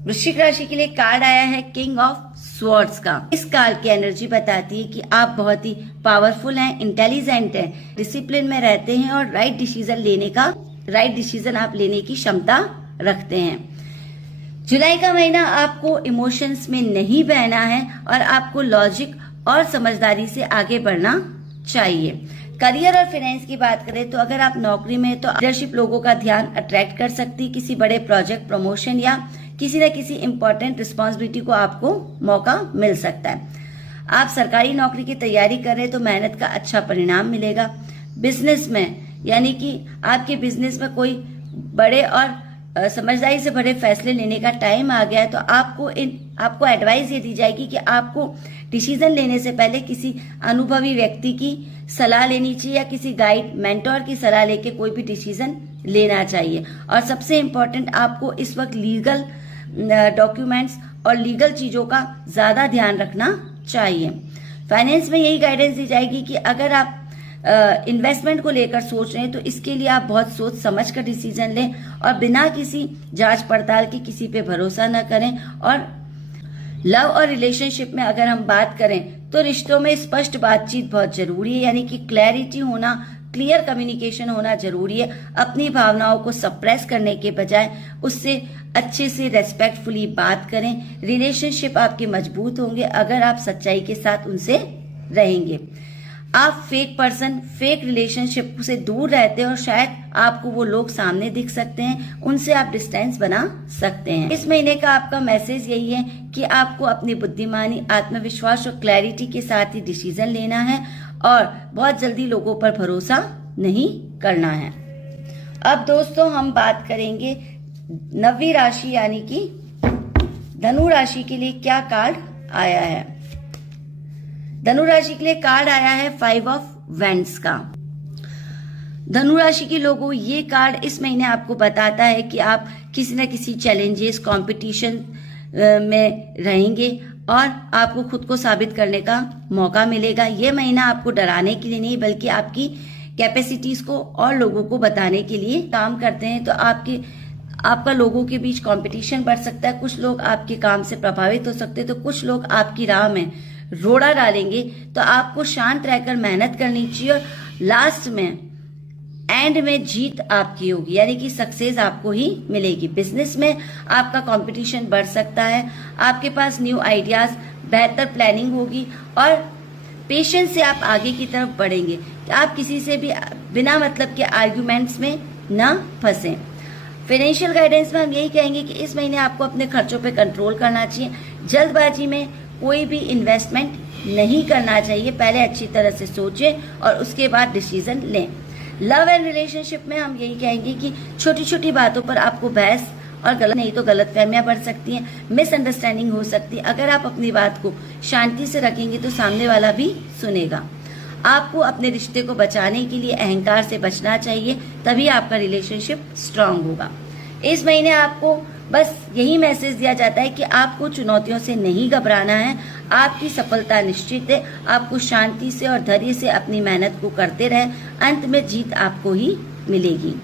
वृश्चिक राशि के लिए कार्ड आया है किंग ऑफ स्वॉर्ड्स का। इस कार्ड की एनर्जी बताती है कि आप बहुत ही पावरफुल हैं, इंटेलिजेंट हैं, डिसिप्लिन में रहते हैं और राइट डिसीजन आप लेने की क्षमता रखते हैं। जुलाई का महीना आपको इमोशंस में नहीं बहना है और आपको लॉजिक और समझदारी से आगे बढ़ना चाहिए। करियर और फाइनेंस की बात करें तो अगर आप नौकरी में हैं तो लीडरशिप लोगों का ध्यान अट्रैक्ट कर सकती है। किसी बड़े प्रोजेक्ट, प्रमोशन या किसी न किसी इंपॉर्टेंट रिस्पॉन्सिबिलिटी को आपको मौका मिल सकता है। आप सरकारी नौकरी की तैयारी कर रहे हैं तो मेहनत का अच्छा परिणाम मिलेगा। बिजनेस में यानी कि आपके बिजनेस में कोई बड़े और समझदारी से बड़े फैसले लेने का टाइम आ गया है, तो आपको एडवाइस ये दी जाएगी कि आपको डिसीजन लेने से पहले किसी अनुभवी व्यक्ति की सलाह लेनी चाहिए या किसी गाइड, मेंटोर की सलाह लेके कोई भी डिसीजन लेना चाहिए। और सबसे इम्पोर्टेंट, आपको इस वक्त लीगल डॉक्यूमेंट्स और लीगल चीजों का ज्यादा ध्यान रखना चाहिए। फाइनेंस में यही गाइडेंस दी जाएगी कि अगर आप इन्वेस्टमेंट को लेकर सोच रहे हैं तो इसके लिए आप बहुत सोच समझ कर डिसीजन लें और बिना किसी जांच पड़ताल के किसी पे भरोसा न करें। और लव और रिलेशनशिप में अगर हम बात करें तो रिश्तों में स्पष्ट बातचीत बहुत जरूरी है, यानी कि क्लैरिटी होना, क्लियर कम्युनिकेशन होना जरूरी है। अपनी भावनाओं को सप्रेस करने के बजाय उससे अच्छे से रेस्पेक्टफुली बात करें। रिलेशनशिप आपके मजबूत होंगे अगर आप सच्चाई के साथ उनसे रहेंगे। आप फेक पर्सन, फेक रिलेशनशिप से दूर रहते हैं और शायद आपको वो लोग सामने दिख सकते हैं, उनसे आप डिस्टेंस बना सकते हैं। इस महीने का आपका मैसेज यही है कि आपको अपनी बुद्धिमानी, आत्मविश्वास और क्लैरिटी के साथ ही डिसीजन लेना है और बहुत जल्दी लोगों पर भरोसा नहीं करना है। अब दोस्तों हम बात करेंगे 9वीं राशि यानी कि धनु राशि के लिए क्या कार्ड आया है। धनु राशि के लिए कार्ड आया है 5 ऑफ वैंड्स का। धनु राशि के लोगों, ये कार्ड इस महीने आपको बताता है कि आप किसी न किसी चैलेंजेस, कंपटीशन में रहेंगे और आपको खुद को साबित करने का मौका मिलेगा। ये महीना आपको डराने के लिए नहीं बल्कि आपकी कैपेसिटीज को और लोगों को बताने के लिए काम करते हैं। तो आपका लोगों के बीच कंपटीशन बढ़ सकता है। कुछ लोग आपके काम से प्रभावित हो सकते हैं तो कुछ लोग आपकी राह में रोड़ा डालेंगे। तो आपको शांत रहकर मेहनत करनी चाहिए और लास्ट में एंड में जीत आपकी होगी, यानी कि सक्सेस आपको ही मिलेगी। बिजनेस में आपका कंपटीशन बढ़ सकता है, आपके पास न्यू आइडियाज, बेहतर प्लानिंग होगी और पेशेंस से आप आगे की तरफ बढ़ेंगे। आप किसी से भी बिना मतलब के आर्ग्यूमेंट्स में न फंसें। फाइनेंशियल गाइडेंस में हम यही कहेंगे कि इस महीने आपको अपने खर्चों पे कंट्रोल करना चाहिए। जल्दबाजी में कोई भी इन्वेस्टमेंट नहीं करना चाहिए, पहले अच्छी तरह से सोचें और उसके बाद डिसीजन लें। लव एंड रिलेशनशिप में हम यही कहेंगे कि छोटी छोटी बातों पर आपको बहस और गलतफहमियां बढ़ सकती हैं, मिसअंडरस्टैंडिंग हो सकती है। अगर आप अपनी बात को शांति से रखेंगे तो सामने वाला भी सुनेगा। आपको अपने रिश्ते को बचाने के लिए अहंकार से बचना चाहिए, तभी आपका रिलेशनशिप स्ट्रांग होगा। इस महीने आपको बस यही मैसेज दिया जाता है कि आपको चुनौतियों से नहीं घबराना है, आपकी सफलता निश्चित है। आपको शांति से और धैर्य से अपनी मेहनत को करते रहे, अंत में जीत आपको ही मिलेगी।